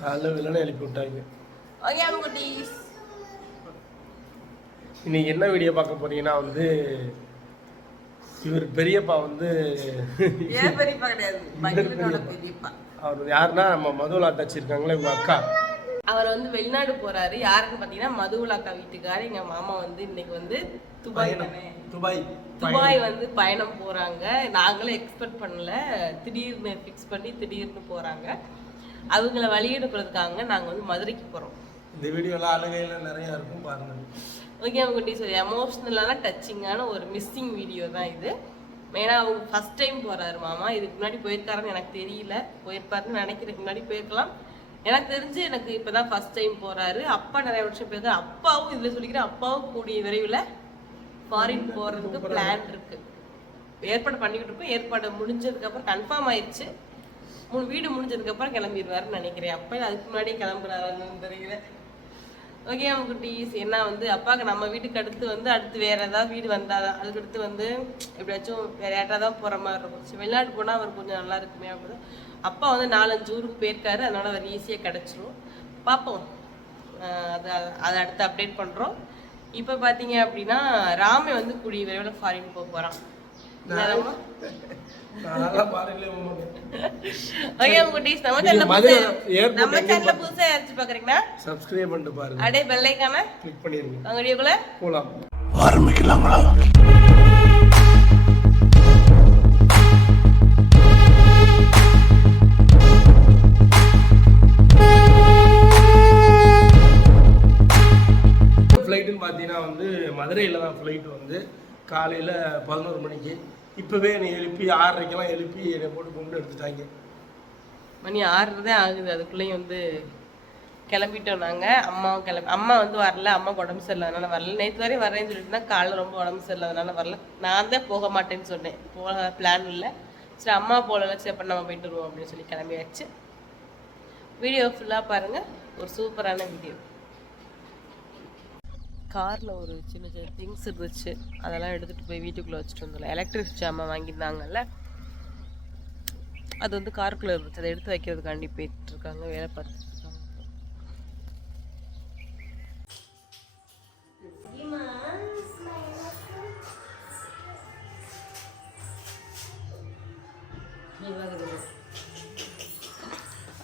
காலைல வில்லனை எழுப்பி விட்டாங்க ஓகே குட்டீஸ். இன்னைக்கு என்ன வீடியோ பார்க்க போறீங்கன்னா வந்து இவர் பெரியப்பா வந்து அவர் யாருன்னா நம்ம மதுலா தச்சு இருக்காங்களே உங்க அக்கா. அவர் வந்து வெளிநாடு போறாரு. யாருன்னு பாத்தீங்கன்னா மதுவுலாக்கா வீட்டுக்காரு. எங்க மாமா வந்து இன்னைக்கு வந்து துபாய் தானே? துபாய் துபாய் வந்து பயணம் போறாங்க. நாங்களும் எக்ஸ்பெக்ட் பண்ணல. திடீர்னு ஃபிக்ஸ் பண்ணி திடீர்னு போறாங்க. அவங்கள வழி அனுப்புறதுக்காக நாங்க வந்து மதுரைக்கு போறோம். இந்த வீடியோல அழுகையில நிறைய இருக்கும் பாருங்க. ஓகே அவங்க குட்டி சொல்லி எமோஷ்னலான டச்சிங்கான ஒரு மிஸ்ஸிங் வீடியோ தான் இது. ஏன்னா அவங்க ஃபர்ஸ்ட் டைம் போறாரு மாமா. இதுக்கு முன்னாடி போயிருக்காருன்னு எனக்கு தெரியல. போயிருப்பாருன்னு நினைக்கிறதுக்கு முன்னாடி போயிருக்கலாம். எனக்கு தெரிஞ்சு எனக்கு இப்பதான் ஃபர்ஸ்ட் டைம் போறாரு. அப்பா நிறைய வருஷம் போயிருக்காரு அப்பாவும் இதுல சொல்லிக்கிறேன் அப்பாவும் கூடிய விரைவில் ஃபாரின் போறதுக்கு பிளான் இருக்கு. ஏற்பாடு பண்ணிக்கிட்டு இருப்போம் ஏற்பாடு முடிஞ்சதுக்கு அப்புறம் கன்ஃபார்ம் ஆயிடுச்சு மூணு வீடு முடிஞ்சதுக்கு அப்புறம் கிளம்பிடுவாருன்னு நினைக்கிறேன். அப்பா அதுக்கு முன்னாடியே கிளம்புறாருன்னு தெரியல. ஓகே அவங்க குட்டீஸ் என்ன வந்து அப்பாவுக்கு நம்ம வீட்டுக்கு அடுத்து வந்து அடுத்து வேற ஏதாவது வீடு வந்தாதான் அதுக்கு அடுத்து வந்து எப்படியாச்சும் வேற யார்ட்டா தான் போற மாதிரி இருக்கும். வெளிநாட்டு போனா அவர் கொஞ்சம் நல்லா இருக்குமே அப்படின்னு. அப்பா வந்து நாலஞ்சு ஊருக்கு போயிருக்காரு. அதனால அவர் ஈஸியாக கிடைச்சிரும். பார்ப்போம். அது அதை அடுத்து அப்டேட் பண்றோம். இப்போ பார்த்தீங்க அப்படின்னா ராமே வந்து கூடிய விரைவில் ஃபாரின் போக போறான். ஓகே நம்ம சேனல் மதுரை புதுசா நம்ம சேனல்ல புதுசா யாராச்சும் பாக்குறீங்கன்னா சப்ஸ்கிரைப் பண்ணிட்டு பாருங்க. அப்படியே பெல்லைக்கான கிளிக் பண்ணிருங்க. அவங்க வீடியோக்குள்ள. போலாம். ஃப்ளைட்டுன்னு பார்த்தீங்கன்னா வந்து மதுரையில் தான் ஃப்ளைட் வந்து. காலையில் பதினோரு மணிக்கு இப்போவே என்னை எழுப்பி ஆறரைக்கெல்லாம் எழுப்பி என்னை போட்டு கொண்டு எடுத்துட்டாங்க. மணி ஆறு தான் ஆகுது. அதுக்குள்ளேயும் வந்து கிளம்பிட்டோம் நாங்கள் அம்மாவும் கிளம்பி அம்மா வந்து வரல. அம்மாவுக்கு உடம்பு சரியில்லை. அதனால் வரல. நேற்று வரையும் வரேன்னு சொல்லிட்டு தான் காலைல ரொம்ப உடம்பு சரியில்லை. அதனால் வரல. நான் தான் போக மாட்டேன்னு சொன்னேன். போக பிளான் இல்லை. சரி அம்மா போகல. சரி அப்போ நம்ம போயிட்டு வருவோம் அப்படின்னு சொல்லி கிளம்பியாச்சு வீடியோ ஃபுல்லாக பாருங்கள் ஒரு சூப்பரான வீடியோ காரில் ஒரு சின்ன சின்ன திங்ஸ் இருந்துச்சு. அதெல்லாம் எடுத்துகிட்டு போய் வீட்டுக்குள்ளே வச்சுட்டு வந்தோம் எலக்ட்ரிக் ஜாமான் வாங்கியிருந்தாங்கல்ல? அது வந்து காருக்குள்ளே இருந்துச்சு. அதை எடுத்து வைக்கிறதுக்காண்டி போயிட்டுருக்காங்க. வேலை பார்த்துட்டு இருக்காங்க.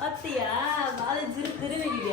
அத்தியா பாதி திரு திருவிங்க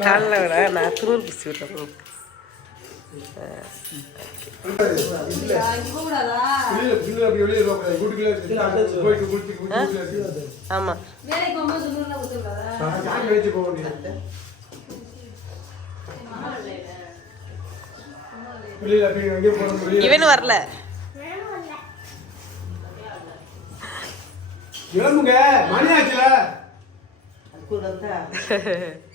காலில் விட நான் துணூர் பிடிச்சி விட்றேன் ஆமாம் இவனு வரல. கிளம்புங்க. மணி ஆச்சுல.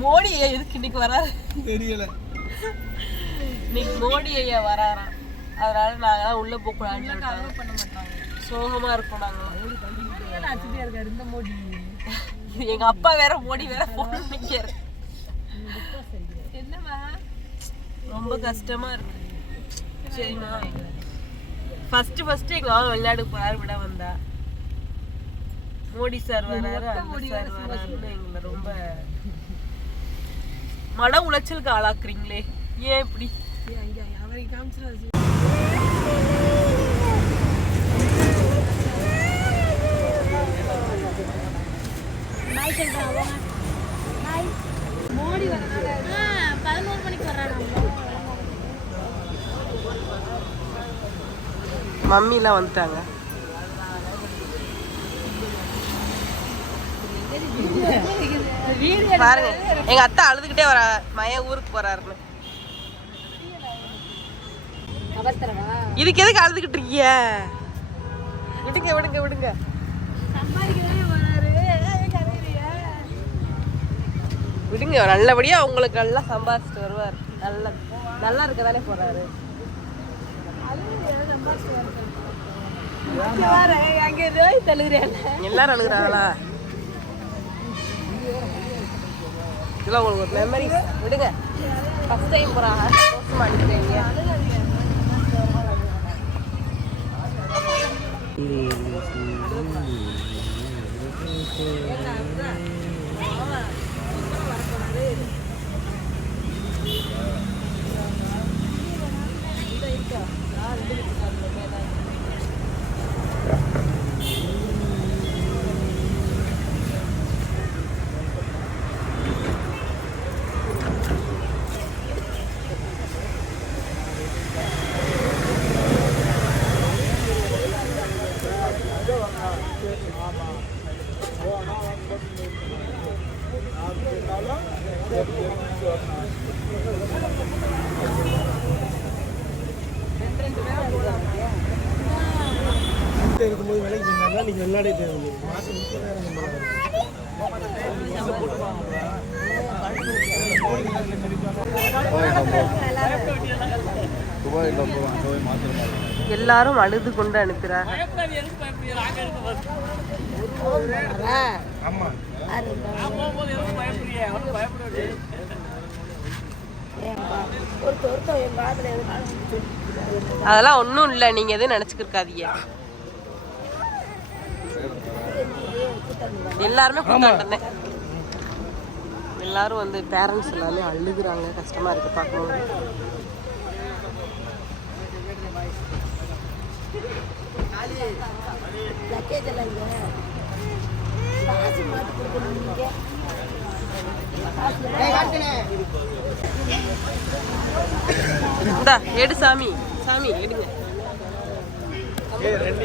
மோடி ஐயா எதுக்கு இன்னைக்கு வராரு? தெரியல. இன்னைக்கு மோடி ஐயா வராராம் அதனால நாங்க உள்ள போக கூடாதுன்னு பண்ண மாட்டாங்க. சோகமா இருக்கோம் நாங்க. இருக்காரு இந்த மோடி எங்க அப்பா வேற மோடி வேற போன் நிக்கிறாரு என்னமா ரொம்ப கஷ்டமா இருக்கு. சரிம்மா. ஃபர்ஸ்ட் ஃபர்ஸ்ட் எங்க மாமா வெளிநாடு போறாரு விட வந்தா. மோடி சார் வராரு அந்த சார் வராருன்னு எங்களை ரொம்ப மன உளைச்சலுக்கு ஆளாக்குறீங்களே? ஏன் இப்படி? மோடி வரனால பதினோரு மணிக்கு வர்றாங்க மம்மிலாம் வந்துட்டாங்க. பாருங்க. எங்க அத்தை அழுதுகிட்டே வரா. மயன் ஊருக்கு போறாருன்னு. இதுக்கு எதுக்கு அழுதுகிட்டு இருக்கீங்க? விடுங்க விடுங்க விடுங்க. விடுங்க நல்லபடியா உங்களுக்கு நல்லா சம்பாதிச்சுட்டு வருவார். நல்லா நல்லா இருக்க தானே போறாரு எல்லாரும் அழுகுறாங்களா? இதெல்லாம் உங்களுக்கு ஒரு மெமரி விடுங்க. ஃபஸ்ட் டைம் போகிறாங்க போறாங்க சந்தோஷமா அனுப்புறீங்க வீட்டில் இருக்கும்போது வேலைக்கு போயிருந்தாங்க நீங்கள் வெளிநாடே தேவை மாதம் முப்பதாயிரம் எல்லாரும் அழுது கொண்டு அனுப்புறாங்க அதெல்லாம் ஒன்றும் இல்லை நீங்க எதுவும் நினைச்சுக்கிருக்காதீங்க. எல்லாருமே கூத்தாண்டனே எல்லாரும் வந்து பேரண்ட்ஸ் எல்லாமே அழுகுறாங்க கஷ்டமா இருக்கு பார்க்கும்போது இந்தா எடு சாமி. சாமி எடுங்க. ரெண்டு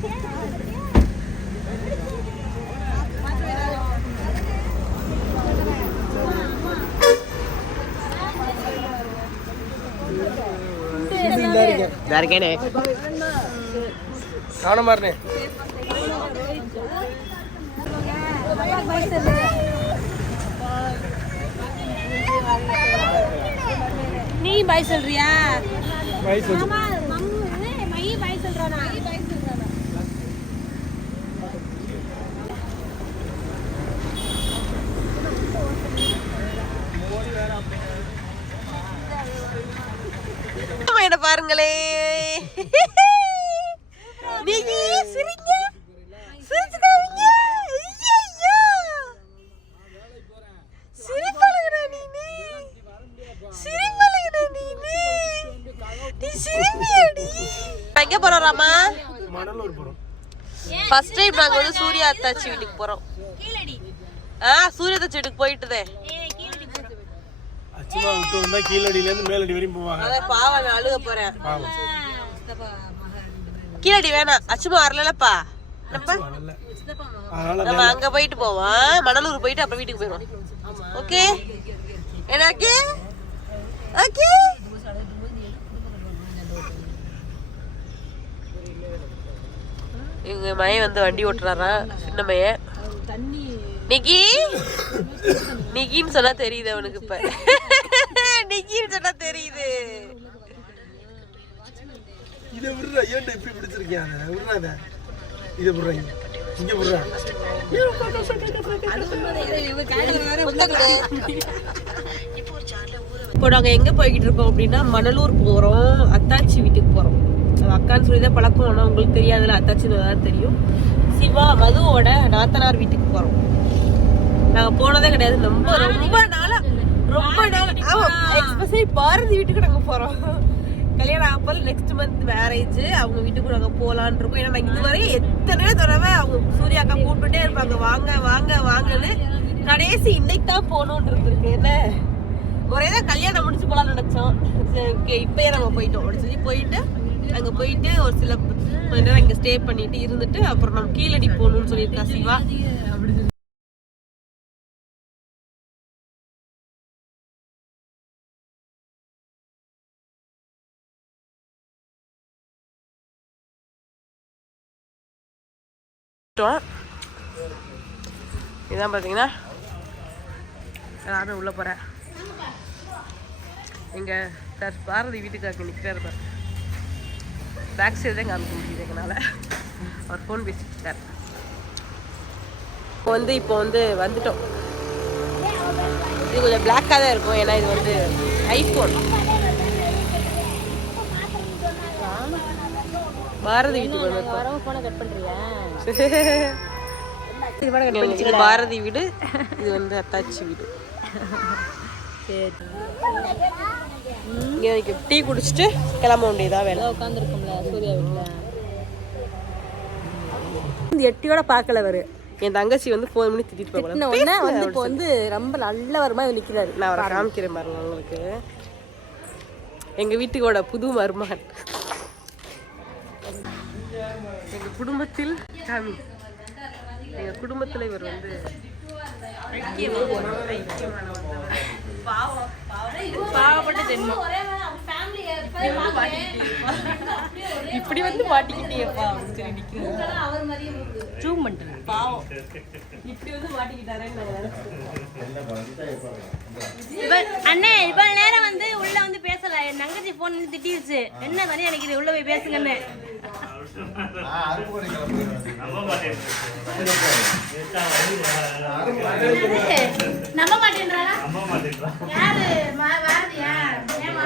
ஆகுது இருக்கேனே கவனமா இருந்தே நீ பாய் சொல்றியா வயசு மாமா மம்மு மை பாய் சொல்றானா பாய் சொல்றானா என்ன பாருங்களே. நீங்க சிரிங்க? நீனு. நீனு. நீ சிரிப்பியாடி. எங்க போறோம் ராமா? மணலூர் ஃபர்ஸ்ட் டைம் நாங்க வந்து சூர்யா அத்தாச்சி வீட்டுக்கு போறோம். கீழடி. ஆ சூர்யா அத்தாச்சி வீட்டுக்கு போயிட்டுதே. கூட்டு வந்தா கீழடியில இருந்து மேலடி வரையும் போவாங்க. பாவம் நான் அழுக போறேன். பாவம். கீழடி வேணாம். அச்சுமா வரலப்பா நம்ம நம்ம அங்க போயிட்டு போவோம். மணலூர் போயிட்டு அப்புறம் வீட்டுக்கு போயிடுவோம். ஓகே? எனக்கு ஓகே? இவங்க மய வந்து வண்டி ஓட்டுறாரா? சின்ன மய நிக்கி? நிக்கின்னு சொன்னா தெரியுது அவனுக்கு இப்ப. நிக்கின்னு சொன்னா தெரியுது. இதை விடுறா ஏன்டா இப்படி பிடிச்சிருக்கியா விடுறாத இதை விடுறா இங்க. விடுறா. இப்போ நாங்கள் எங்கே போய்கிட்டு இருக்கோம் அப்படின்னா மணலூர் போகிறோம் அத்தாச்சி வீட்டுக்கு போகிறோம் அக்கான்னு சொல்லி தான் பழக்கம் ஆனால் உங்களுக்கு தெரியாதுல அத்தாச்சின்னு தான் தெரியும். சிவா மதுவோட நாத்தனார் வீட்டுக்கு போகிறோம் நாங்கள் போனதே கிடையாது ரொம்ப ரொம்ப ரொம்ப நாள் எக்ஸ்பெஷலி பாரதி வீட்டுக்கு நாங்கள் போகிறோம் கல்யாணம் ஆப்பல் நெக்ஸ்ட் மந்த் மேரேஜ் அவங்க வீட்டுக்கு நாங்கள் போகலான் இருக்கோம். ஏன்னா நாங்கள் இதுவரை எத்தனையோ தடவை அவங்க சூர்யா அக்கா கூப்பிட்டுட்டே இருப்பாங்க. வாங்க வாங்க வாங்கன்னு. கடைசி இன்னைக்கு தான் போகணுன்னு இருந்திருக்கு. என்ன? ஒரே தான் கல்யாணம் முடிச்சு போலாம்னு நினைச்சோம். சரி, okay, இப்பயே நம்ம போயிட்டோம். அப்படின்னு சொல்லி போயிட்டு அங்க போயிட்டு ஒரு சில கொஞ்ச நேரம் இங்க ஸ்டே பண்ணிட்டு இருந்துட்டு அப்புறம் நம்ம கீழடி போகணும்னு சொல்லியிருக்கா சிவா. இதான் பார்த்தீங்கன்னா நானும் உள்ள போறேன். எங்க சார் பாரதி வீட்டுக்கு அங்கே நிற்கிறாரு பாரு. பேக் சைடு தான் காமிக்க முடியுது எங்களால். அவர் ஃபோன் பேசிட்டு இருக்காரு. இப்போ வந்து இப்போ வந்து வந்துட்டோம். இது கொஞ்சம் பிளாக்காக தான் இருக்கும். ஏன்னா இது வந்து ஐஃபோன் பாரதி வீட்டுக்கு வந்து வரவங்க போனை கட் பண்றியா? இது பாரதி வீடு இது வந்து அத்தாச்சி வீடு. இங்கே எனக்கு டீ குடிச்சிட்டு கிளம்ப வேண்டியதா வேலை. உட்காந்துருக்கோம்ல சூர்யா வீட்டுல இந்த எட்டியோட பார்க்கல அவரு என் தங்கச்சி வந்து ஃபோன் பண்ணி திட்டிட்டு போகல திட்டின உடனே வந்து இப்போ வந்து ரொம்ப நல்ல வருமா நிக்கிறாரு. நான் அவரை காமிக்கிறேன் பாருங்க உங்களுக்கு எங்க வீட்டுக்கோட புது மருமகன். குடும்பத்தில் காமி எங்க குடும்பத்துல இவர் வந்து. பாவப்பட்ட ஜென்மம். இப்படி வந்து மாட்டிக்கிட்டியேப்பா அப்படின்னு சொல்லி நிக்கிறேன் ஜூம் பாவம். இப்படி வந்து மாட்டிக்கிட்டாரேன்னு அண்ணே இவ்வளவு நேரம் வந்து உள்ள வந்து பேசல. என் தங்கச்சி போன் வந்து திட்டிருச்சு என்ன தனியா நினைக்குது உள்ள போய் பேசுங்கன்னு. நம்ப மாட்டேன்றாரா யாரு மா- பாரதியா ஏமா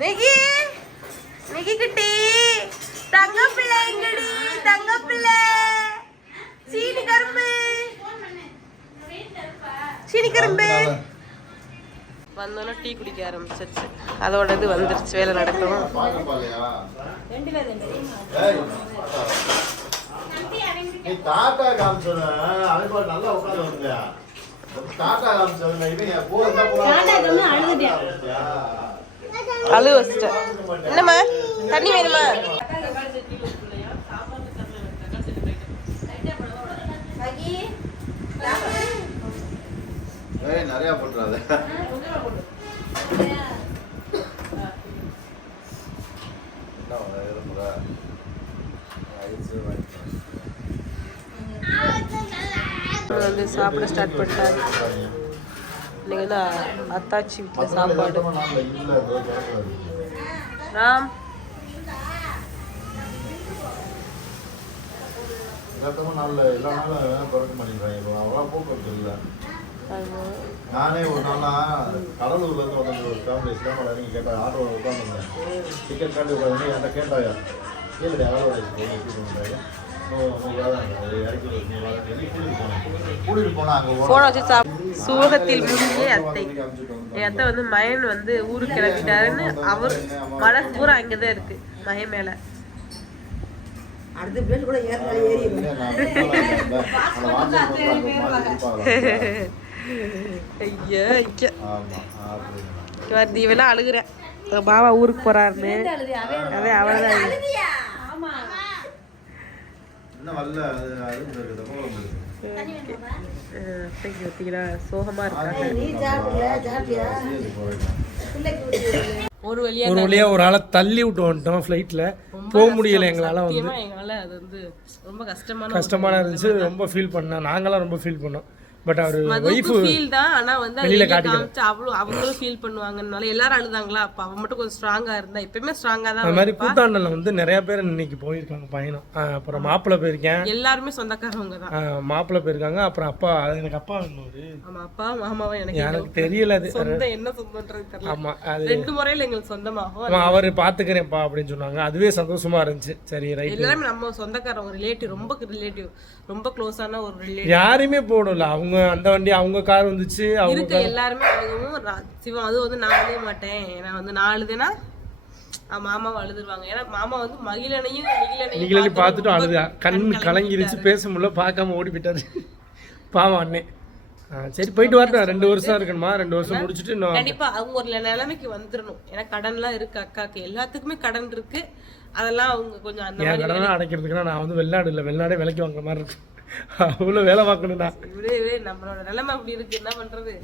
நிகி நிகி குட்டி. தங்க பிள்ளை எங்கடி? தங்க பிள்ளை. சீனி கரும்பு. சீனி கரும்பு. வந்தோன்னே டீ குடிக்க ஆரம்பிச்சிருச்சு. அதோட இது வந்துருச்சு வேலை நடக்கணும். நீ டாட்டா காமிச்சோன்னு நல்லா உட்காந்து வச்சிட்டேன். என்னம்மா? தண்ணி வேணுமா? ஏய் நிறைய போட்டுறாத என்ன இருமுறை ஐஸ் வாங்கிக்கலாம் அப்புறம் வந்து சாப்பிட ஸ்டார்ட் பண்ணிட்டாரு. இன்னைக்கு வந்து அத்தாச்சி வீட்டில் சாப்பாடு. ராம். எல்லாத்தமும் நாளில் எல்லா நாளும் பிறக்க மாட்டேங்கிறாங்க இப்போ அவ்வளோ போக்குவரத்து இல்லை. நானே ஒரு நாளா கடலூர்ல இருந்து உட்காந்து ஒரு ஃபேமிலி இஸ்லாமில் இறங்கி கேட்டேன் ஆட்டோவில் உட்காந்துருந்தேன் டிக்கெட் காட்டி உட்காந்து என்கிட்ட கேட்டாயா? எப்படி பண்ணுறாங்க சூகத்தில் முழுகிய அத்தை. என் அத்தை வந்து மயன் வந்து ஊருக்கு கிளம்பிட்டாருன்னு அவர் மனசு பூரா அங்கதான் இருக்கு மகன் மேல. ஐயா ஐயா. இவர் தீவனா அழுகுறேன். உங்க மாமா ஊருக்கு போறாருன்னு. அதே அவ்வளவுதான் இது. என்ன வரல அது அது இருக்குது தப்பா வந்துருக்கு அஹ் அத்தைக்கு பார்த்தீங்கன்னா சோகமா இருக்காங்க ஒரு வழியா ஒரு வழியா ஒரு ஆளை தள்ளி விட்டு வந்துட்டோம் ஃப்ளைட்டில் போக முடியல எங்களால் வந்து. எங்களால அது வந்து ரொம்ப கஷ்டமான கஷ்டமான இருந்துச்சு ரொம்ப ஃபீல் பண்ணேன். நாங்களாம் ரொம்ப ஃபீல் பண்ணோம். பட் அவர் ஒய்ஃபு ஃபீல் தான். ஆனா வந்து வெளியில. காமிச்சு அவ்வளவு அவங்களும் ஃபீல் பண்ணுவாங்கனால எல்லாரும் அழுதாங்களா? அப்ப அவன் மட்டும் கொஞ்சம் ஸ்ட்ராங்கா இருந்தா எப்பயுமே ஸ்ட்ராங்கா தான் அது மாதிரி இருப்பா. கூத்தாண்டல்ல வந்து நிறைய பேர் இன்னைக்கு போயிருக்காங்க பயணம் அப்புறம் மாப்பிள்ளை போயிருக்கேன். எல்லாருமே சொந்தக்காரவங்க தான். மாப்பிள்ளை போயிருக்காங்க. அப்புறம் அப்பா எனக்கு அப்பா இன்னொரு ஆமா அப்பா மாமாவும் எனக்கு எனக்கு தெரியல அது. சொந்தம் என்ன சொந்தம்ன்றது தெரியல. ஆமா அது ரெண்டு முறையில எங்களுக்கு சொந்தமாகும். அவரு பாத்துக்கிறேன்ப்பா அப்படின்னு சொன்னாங்க. அதுவே சந்தோஷமா இருந்துச்சு. சரி ரைட் எல்லாருமே நம்ம சொந்தக்காரங்க ரிலேட்டிவ் ரொம்ப ரிலேட்டிவ் ரொம்ப க்ளோஸான ஒரு ரிலேட்டிவ் யாருமே போடல. அவங்க அந்த வண்டி அவங்க கார் வந்துச்சு அவங்க இருக்க எல்லாருமே அழுகவும். ரா- சிவம் அது வந்து நான் அழுத மாட்டேன். ஏன்னா வந்து நான் அழுதுனா மாமாவை அழுதுருவாங்க. ஏன்னா மாமா வந்து மகிழனையும் நீங்களே பார்த்துட்டு ரொம்ப அழுதா. கண் கலங்கிருச்சு பேச முடியல பார்க்காம ஓடி போயிட்டாரு. பாவம் அண்ணே. ஆ, சரி போயிட்டு வரட்டும். ரெண்டு வருஷம் இருக்கணுமா? ரெண்டு வருஷம் முடிச்சுட்டு இன்னும் கண்டிப்பா அவங்க ஒரு நிலைமைக்கு வந்துடணும் ஏன்னா கடன்லாம் இருக்கு அக்காக்கு. எல்லாத்துக்குமே கடன் இருக்கு. அதெல்லாம் அவங்க கொஞ்சம் அந்த என் மாதிரி கடனை அடைக்கிறதுக்குன்னா நான் வந்து வெளிநாடு இல்லை. வெளிநாடே விலைக்கு வாங்குற மாதிரி இருக்கு. அவ்வளோ வேலை பார்க்கணும் நான் விடு விடு நம்மளோட நிலைமை அப்படி இருக்கு. என்ன பண்றது?